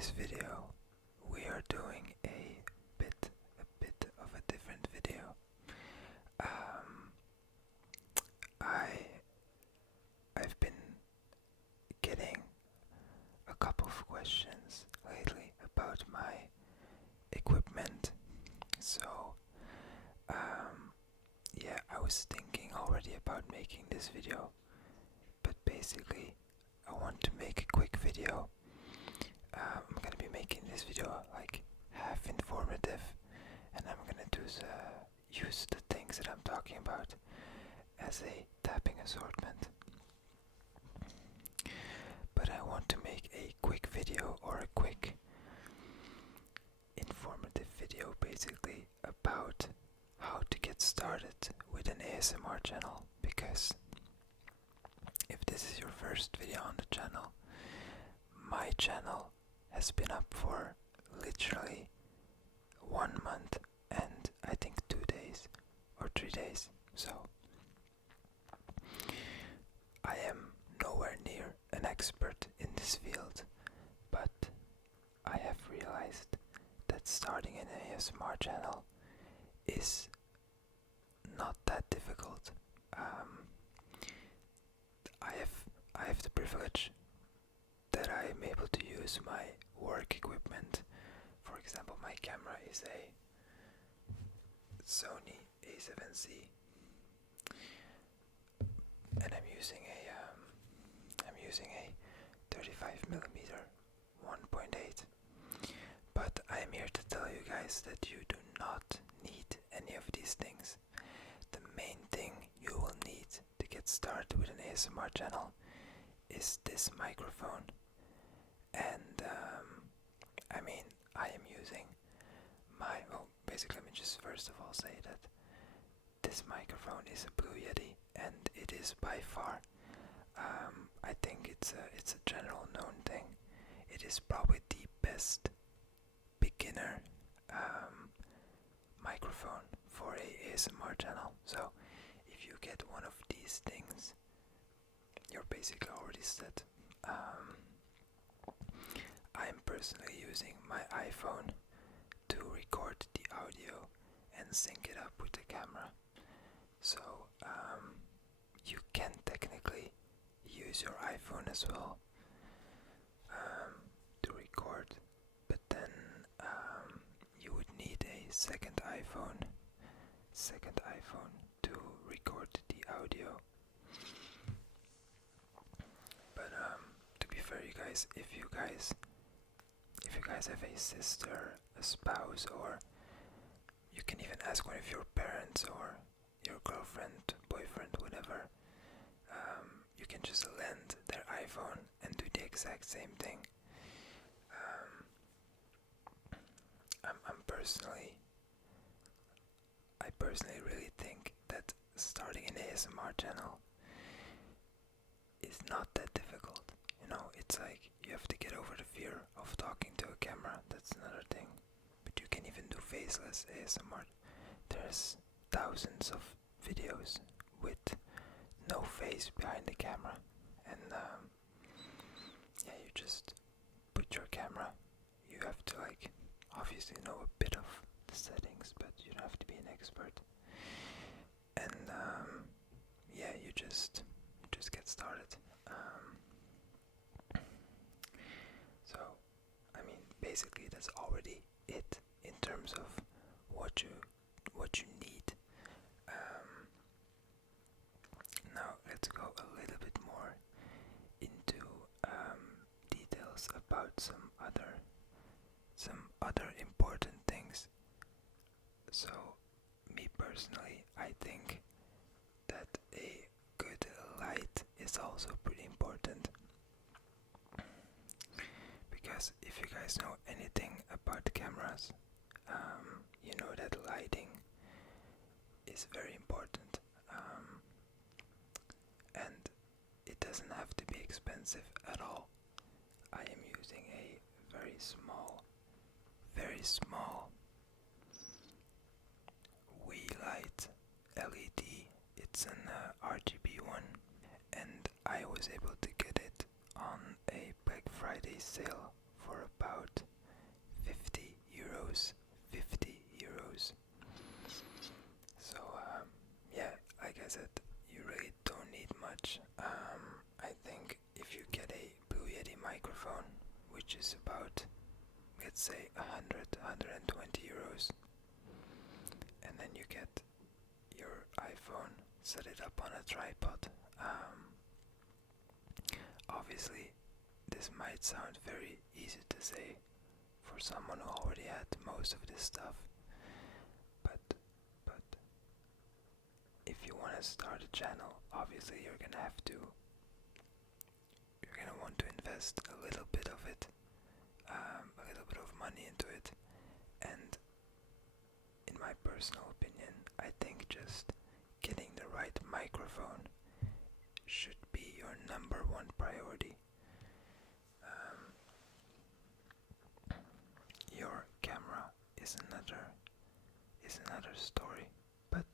this video we are doing a bit of a different video. Um, I I've been getting a couple of questions lately about my equipment. So yeah, I was thinking already about making this video, but basically I want to make a quick video. I'm gonna be making this video like half informative, and I'm gonna use the things that I'm talking about as a tapping assortment. But I want to make a quick video, or a quick informative video basically, about how to get started with an ASMR channel, because if this is your first video on the channel, my channel has been up for literally 1 month and I think 2 days or 3 days. So I am nowhere near an expert in this field, but I have realized that starting an ASMR channel is not that difficult. I have the privilege that I am able to use my work equipment. For example, my camera is a Sony A7C, and I'm using a 35mm 1.8. But I am here to tell you guys that you do not need any of these things. The main thing you will need to get started with an ASMR channel is this microphone. And I am using basically let me just first of all say that this microphone is a Blue Yeti, and it is by far, I think it's a general known thing, it is probably the best beginner microphone for a ASMR channel. So if you get one of these things, you're basically already set. I'm personally using my iPhone to record the audio and sync it up with the camera. So you can technically use your iPhone as well to record, but then you would need a second iPhone to record the audio. But to be fair, you guys, if you guys have a sister, a spouse, or you can even ask one of your parents or your girlfriend, boyfriend, whatever, you can just lend their iPhone and do the exact same thing. I personally really think that starting an ASMR channel is not that difficult. You know, it's like you have to get over the fear of talking to a camera. That's another thing. But you can even do faceless ASMR. There's thousands of videos with no face behind the camera, and yeah, you just put your camera. You have to obviously know a bit of the settings, but you don't have to be an expert. And yeah, you just get started. So basically that's already it in terms of what you need. Now let's go a little bit more into details about some other important things. So me personally, I think that a good light is also pretty important, because if you guys know anything about cameras, you know that lighting is very important, and it doesn't have to be expensive at all. I am using a very small Wii light LED. It's an RGB one, and I was able to get it on a Black Friday sale for about let's say 100, 120 euros, and then you get your iPhone, set it up on a tripod. Obviously, this might sound very easy to say for someone who already had most of this stuff, but if you want to start a channel, obviously you're gonna want to invest a little bit of it, a little bit of money into it, and in my personal opinion, I think just getting the right microphone should be your number one priority. Your camera is another story, but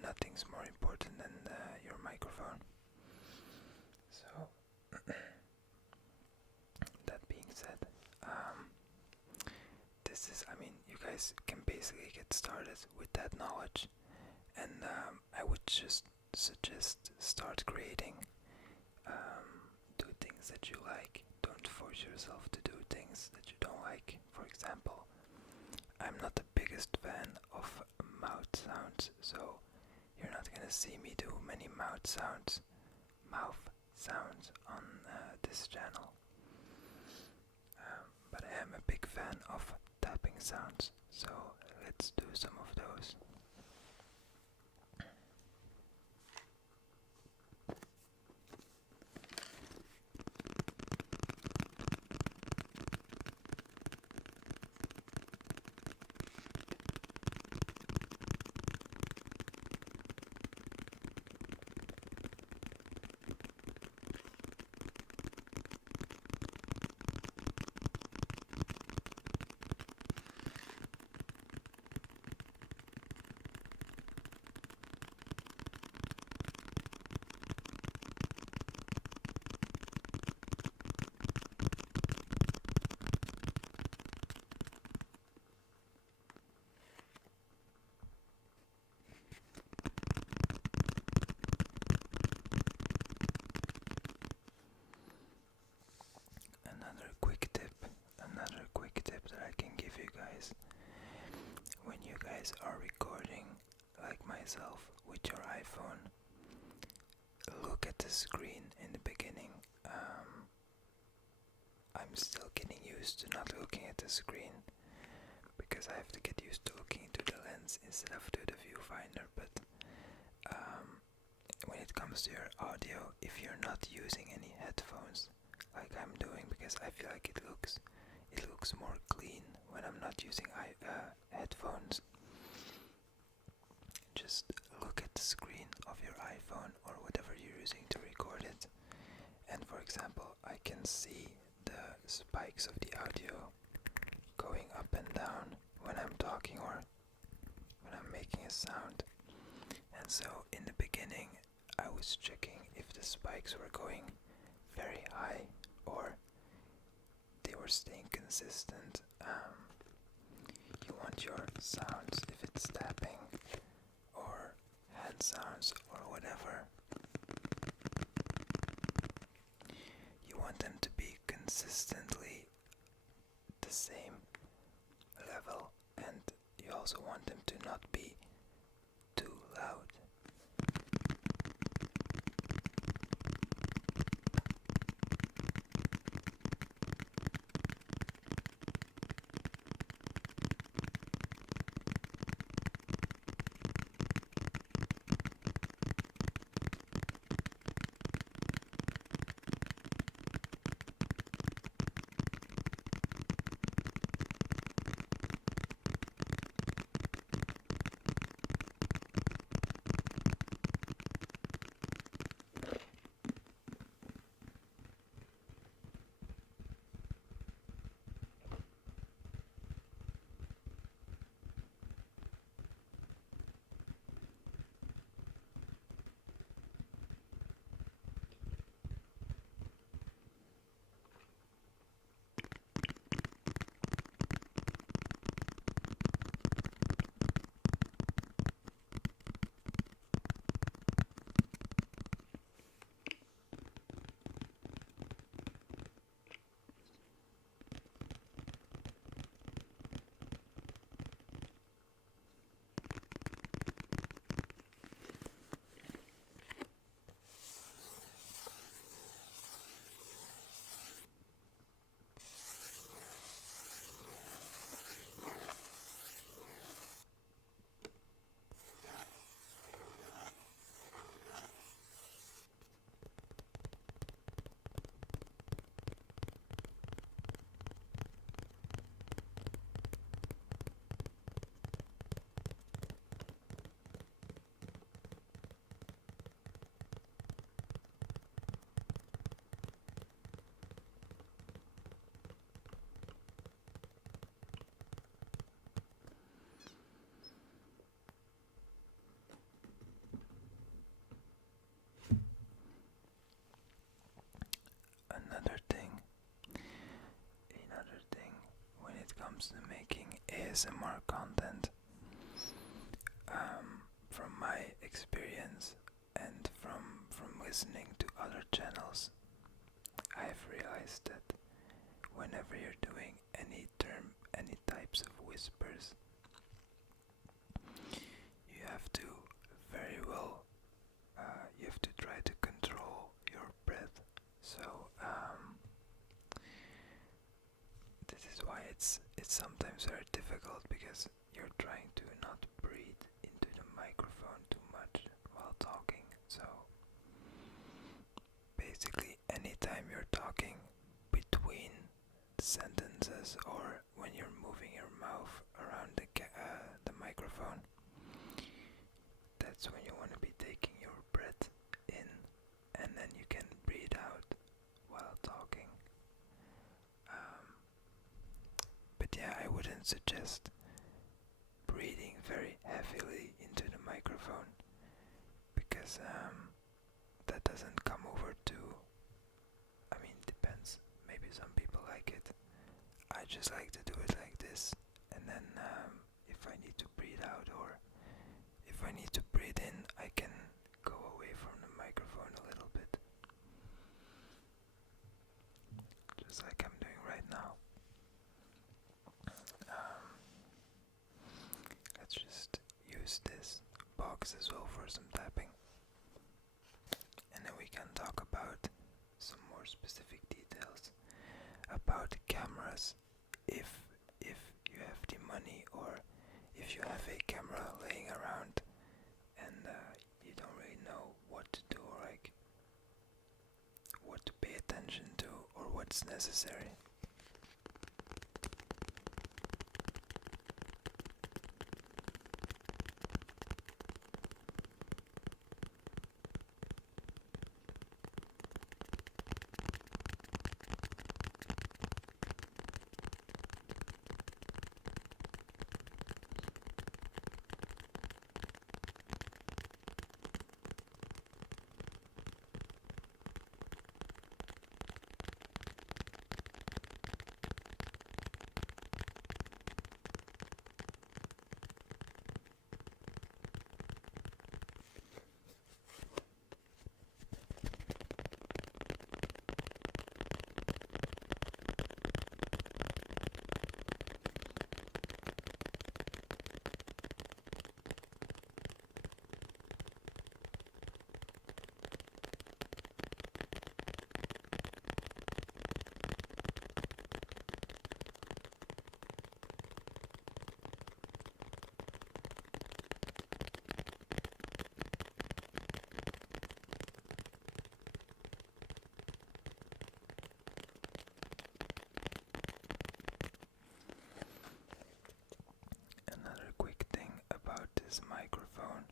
nothing's more important than your microphone. So that being said, you guys can basically get started with that knowledge, and I would just suggest start creating. Do things that you like. Don't force yourself to do things that you don't like. For example, I'm not the biggest fan of mouth sounds, so you're not gonna see me do many mouth sounds on this channel. But I am a big fan of tapping sounds, so let's do some of those. Another quick tip that I can give you guys: when you guys are recording like myself with your iPhone, look at the screen in the beginning. I'm still getting used to not looking at the screen because I have to get used to looking into the lens instead of to the viewfinder, but when it comes to your audio, if you're not using any headphones like I'm doing, because I feel like it looks more clean when I'm not using headphones, just look at the screen of your iPhone or whatever you're using to record it, and for example, I can see the spikes of the audio going up and down when I'm talking or when I'm making a sound. And so in the beginning I was checking if the spikes were going very high or they were staying consistent. You want your sounds, if it's tapping or hand sounds or whatever, you want them to be consistently the same level, and you also want them to not be too loud. comes to making ASMR content, from my experience and from listening to other channels, I've realized that whenever you're doing any types of whispers, you have to very well, you have to try to control your breath. So this is why it's sometimes very difficult, because you're trying to not breathe into the microphone too much while talking. So basically, anytime you're talking between sentences or when you're moving your mouth around the microphone, that's when you want to be taking your breath in, and then you can breathe out while talking. But yeah, I wouldn't suggest breathing very heavily into the microphone, because that doesn't come over too. I mean, depends. Maybe some people like it. I just like to do it like this, and then if I need to breathe out or if I need to breathe in, I can go away from the microphone a little bit, just like I'm doing right now. Let's just use this box as well for some tapping, and then we can talk about some more specific details about the cameras. If you have the money, or if you have a camera laying around and you don't really know what to do, or like what to pay attention to, or what's necessary. Another quick thing about this microphone.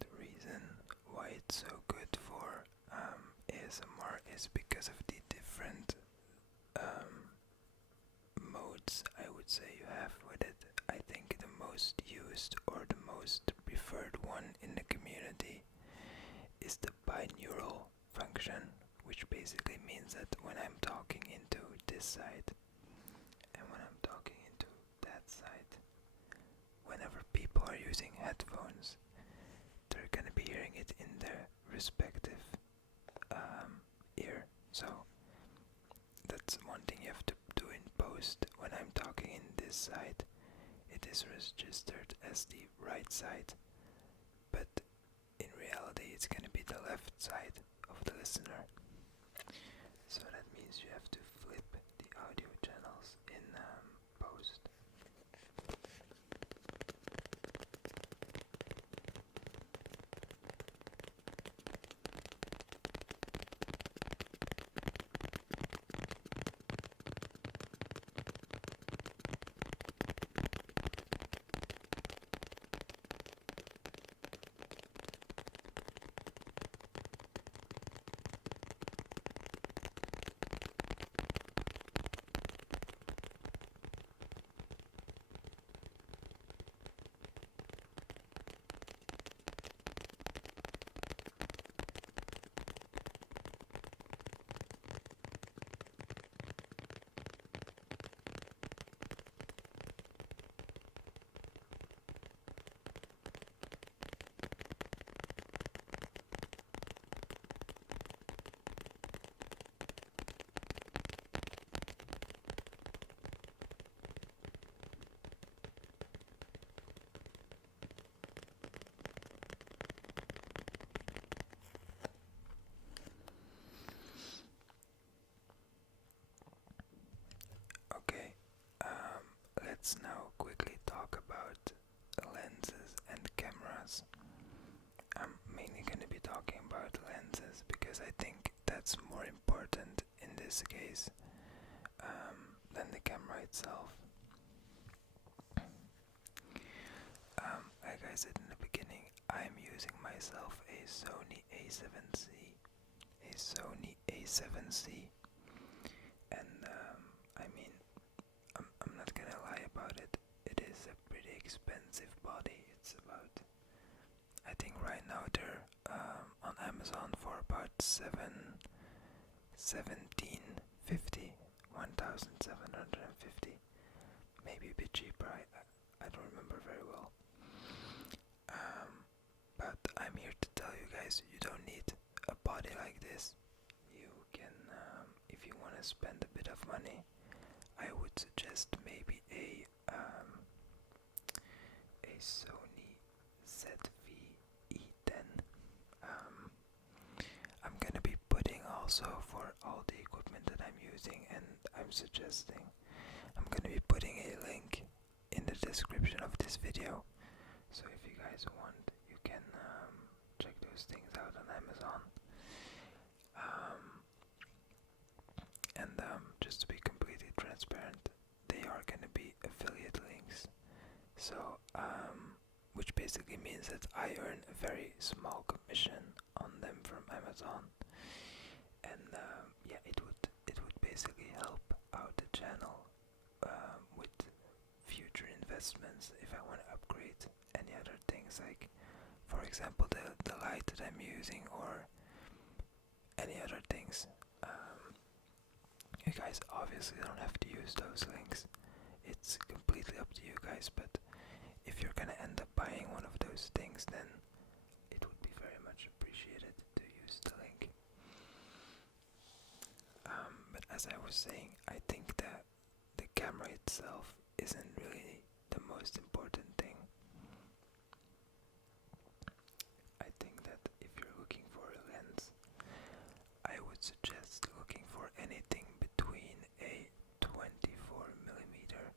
The reason why it's so good for ASMR is because of the different modes, I would say, you have with it. I think the most used or the most preferred one in the community is the binaural function, which basically means that when I'm talking into this side and when I'm talking into that side, whenever people are using headphones, they're gonna be hearing it in their respective ear. So that's one thing you have to do in post. When I'm talking in this side, it is registered as the right side, but in reality it's gonna be the left side of the listener. So that means you have to flip the audio channels in post. Okay, let's now quickly talk about lenses and cameras. I'm mainly going to be talking about lenses because I think that's more important in this case than the camera itself. Like I said in the beginning, I'm using myself a Sony A7C, and I mean, I'm not gonna lie about it. It is a pretty expensive body. It's about, I think right now they're on Amazon for about 1750, 1750, maybe a bit cheaper. I don't remember very well. But I'm here to tell you guys, you don't need a body like this. You can, if you want to spend a bit of money, I would suggest maybe a Sony ZV-E10. I'm gonna be putting also for all the equipment that I'm using and I'm suggesting, I'm gonna be putting a link in the description of this video. So if you guys want, you can check those things out on Amazon. And just to be completely transparent, they are going to be affiliate links. So, which basically means that I earn a very small commission on them from Amazon. And yeah, it would basically help out the channel with future investments if I want to upgrade any other things, like for example the light that I'm using or any other things. You guys obviously don't have to use those links, it's completely up to you guys, but if you're gonna end up buying one of those things, then it would be very much appreciated to use the link. But as I was saying, I think that the camera itself isn't really the most important thing. I think that if you're looking for a lens, I would suggest looking for anything between a 24mm,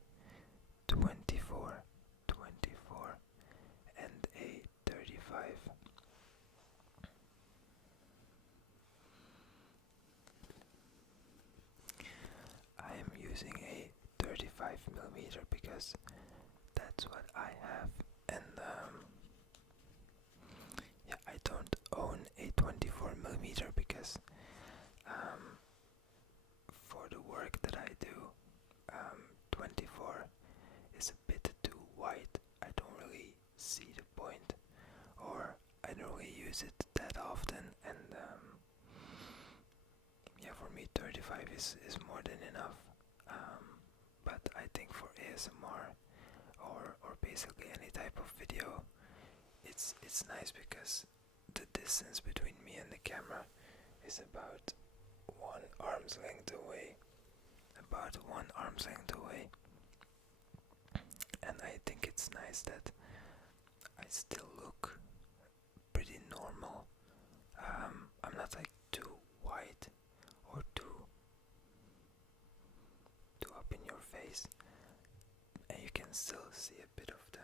24, and a 35. I am using a 35mm because that's what I have, and yeah, I don't own a 24mm because for the work that I do, 24 is a bit too wide. I don't really see the point, or I don't really use it that often, and yeah, for me 35 is more than enough. But I think for ASMR or basically any type of video, it's nice because the distance between me and the camera is about one arm's length away. And I think it's nice that I still look pretty normal. I'm not like too wide or too up in your face, and you can still see a bit of the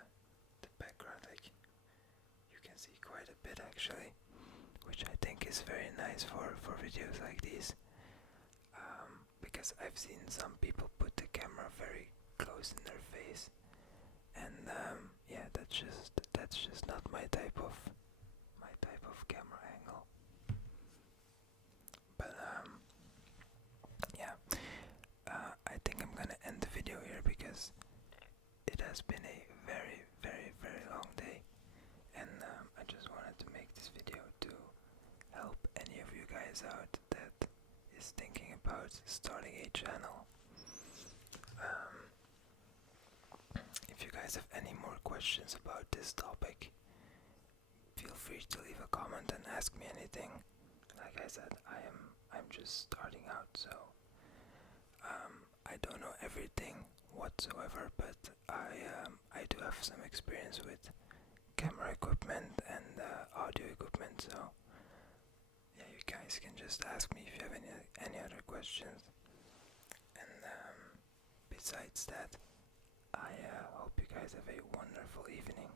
background. Like you can see quite a bit actually, which I think is very nice for videos like these. Because I've seen some people put the camera very close in their face, and yeah, that's just not my type of camera angle. But yeah, I think I'm gonna end the video here because it has been a very, very, very long day, and I just wanted to make this video to help any of you guys out that is thinking about starting a channel. If you guys have any more questions about this topic, feel free to leave a comment and ask me anything. Like I said, I'm just starting out, so I don't know everything whatsoever, but I do have some experience with camera equipment and audio equipment, so yeah, you guys can just ask me if you have any other questions. And besides that, I hope you guys have a wonderful evening.